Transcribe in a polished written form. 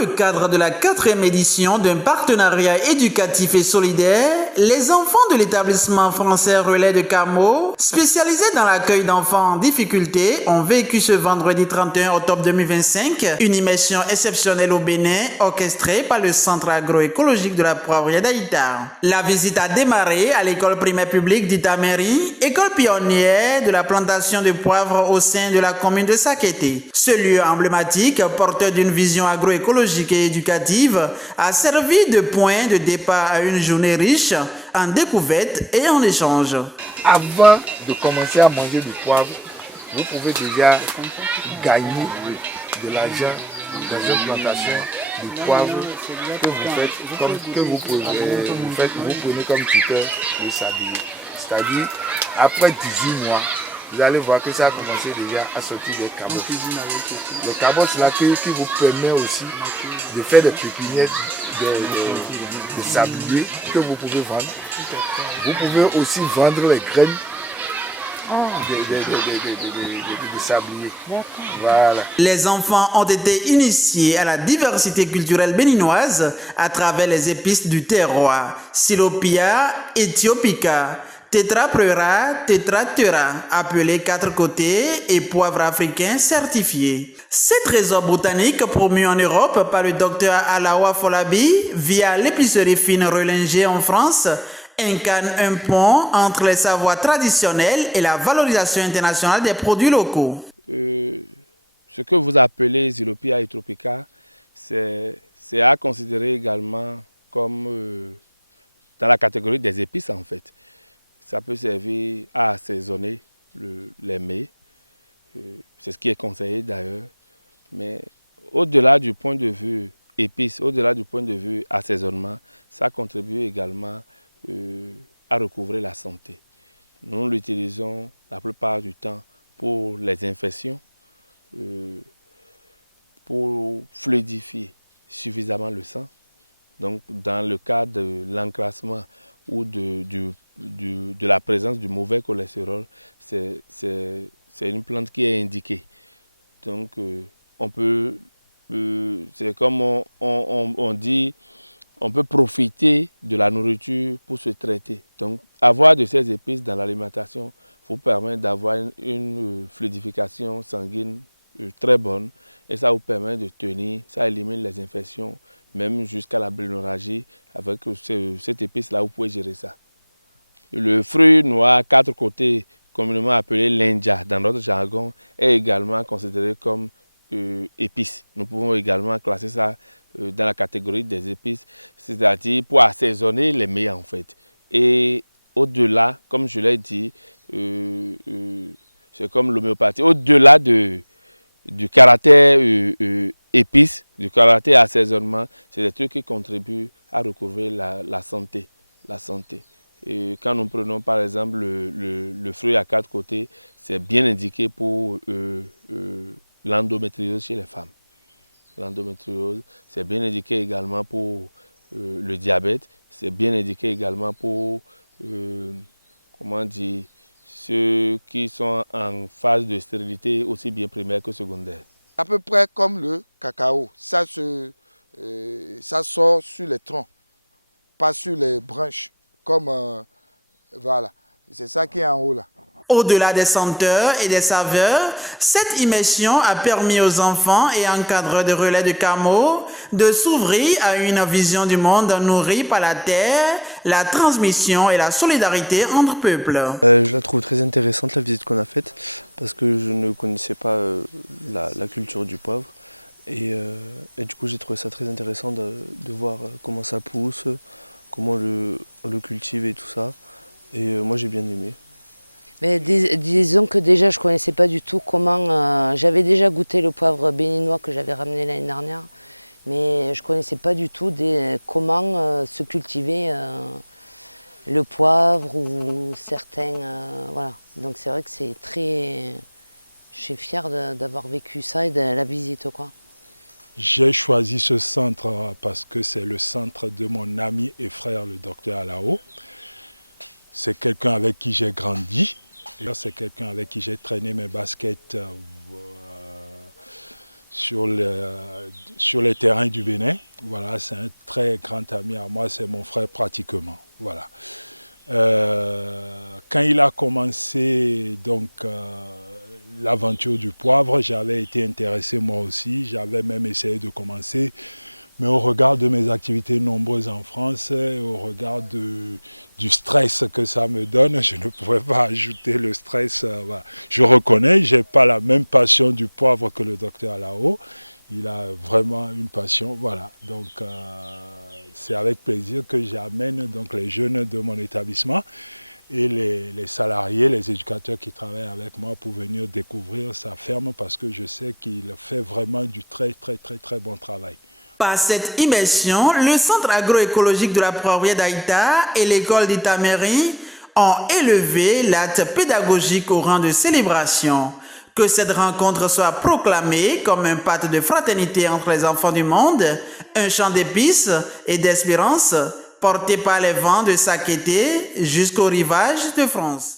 le cadre de la 4e édition d'un partenariat éducatif et solidaire, les enfants de l'établissement français Relais de Camo, spécialisé dans l'accueil d'enfants en difficulté, ont vécu ce vendredi 31 octobre 2025 une immersion exceptionnelle au Bénin, orchestrée par le Centre agroécologique de la Poivrière d'Aïta. La visite a démarré à l'école primaire publique d'Itaméry, école pionnière de la plantation de poivre au sein de la commune de Sakété. Ce lieu emblématique, porteur d'une vision agroécologique et éducative, a servi de point de départ à une journée riche en découvertes et en échanges. Avant de commencer à manger du poivre, vous pouvez déjà gagner de l'argent dans une plantation de poivre que vous faites comme que vous prenez comme tuteur de sablier. C'est-à-dire, après 18 mois, vous allez voir que ça a commencé déjà à sortir des cabots. Les cabots, c'est là qui vous permet aussi de faire des pépinières de sablier que vous pouvez vendre. Vous pouvez aussi vendre les graines de sablier. Voilà. Les enfants ont été initiés à la diversité culturelle béninoise à travers les épices du terroir, Silopia Ethiopica, Tetrapreura, Tetratera, appelé 4 côtés et poivre africain certifié. Ces trésors botaniques promus en Europe par le docteur Alawa Folabi via l'épicerie fine Relinger en France incarnent un pont entre les savoirs traditionnels et la valorisation internationale des produits locaux. Ce que vous appelez Silopia Ethiopica, c'est à considérer également comme dans la catégorie des épices en fait. Ça peut servir à assaisonner les mets, c'est ce qui est conseillé d'ailleurs. Mais au-delà du point de vue épices, au-delà du point de vue assaisonnement, ça contribue également à recouvrer la santé. Nous l'utilisons la plupart du temps pour les infections, pour fluidifier suffisamment le sang. Donc dans le cas de l'encrassement ou de la présence du mauvais cholestérol, c'est une plante qui est indiquée. Donc on peut, c'est comme on dit, on peut profiter de la nourriture pour se traiter. Donc avoir de ces épices dans l'alimentation vous permet d'avoir une fluidification sanguine très bonne et ça vous permet de tenir, ça élimine les infections, même jusqu'à la blénorragie. Avec cette épice-là, vous pouvez gérer ça. Le fruit noir 4 côtés, communément appelé l'India dans notre jargon, est également considéré comme épice. Nous pouvons également classer ça dans la catégorie des épices, c'est-à-dire pour assaisonner les mets en fait. Et au-delà, comme je l'ai dit, c'est comme l'homéopathie, au-delà du caractère épice, du caractère assaisonnement, c'est des trucs qui contribuent à recouvrer la santé. Et quand nous prenons par exemple le fruit à 4 côtés, c'est bien indiqué pour l'endométriose chez les femmes. L'endométriose, c'est bien indiqué également pour le diabète, c'est bien indiqué également pour ceux qui sont en phase de stérilité aussi bien primaire que secondaire. À peu près comme le cacao, ça sort sur les troncs, pas sur les branches, comme voilà, c'est ça qui est en haut là. Au-delà des senteurs et des saveurs, cette immersion a permis aux enfants et encadreurs de Relais de Camo de s'ouvrir à une vision du monde nourrie par la terre, la transmission et la solidarité entre peuples. Je la trouve très intéressante la visite qu'on a faite parce que je ne connaissais pas la culture du poivre et du coup j'ai trouvé ça très intéressant de voir comment ça pousse, comment on le cultive et tout ça et moi j'ai bien aimé. Mais disons que déjà je ne connaissais pas du tout comment, j'avais déjà goûté le poivre béninois que j'avais ramené l'année dernière, mais je ne connaissais pas du tout comment se cultivait le poivre ou certains, voilà. Donc c'est vrai que c'est très, je suis fière d'avoir vécu ça et de la visite quoi. J'ai choisi ce centre parce que c'est le centre de mon ami et frère le docteur Alao. C'est quelqu'un avec qui j'ai grandi. C'est quelqu'un avec qui j'ai traîné mes baskets sur les terrains du Bénin. Voilà, c'est un très grand ami à moi, c'est mon frère pratiquement. Voilà. Quand il a commencé donc l'aventure du poivre, j'avais été intéressé moi aussi, j'avais même essayé de commencer, mais au regard de mes activités nombreuses en France, au regard du stress que ça me donne, je ne pouvais pas ajouter le stress. Voilà. Je reconnais, je n'ai pas la même passion du poivre que le docteur Alao. Il a vraiment une passion, voilà. Donc c'est avec plaisir que j'amène donc les jeunes de mon établissement et les salariés, les éducateurs qui travaillent avec moi pour venir découvrir sa ferme parce que je sais qu'il fait vraiment du très bon travail. Par cette immersion, le centre agroécologique de la Poivrière d'Aïta et l'école d'Itaméry ont élevé l'acte pédagogique au rang de célébration. Que cette rencontre soit proclamée comme un pacte de fraternité entre les enfants du monde, un chant d'épices et d'espérance porté par les vents de Sakété jusqu'au rivage de France.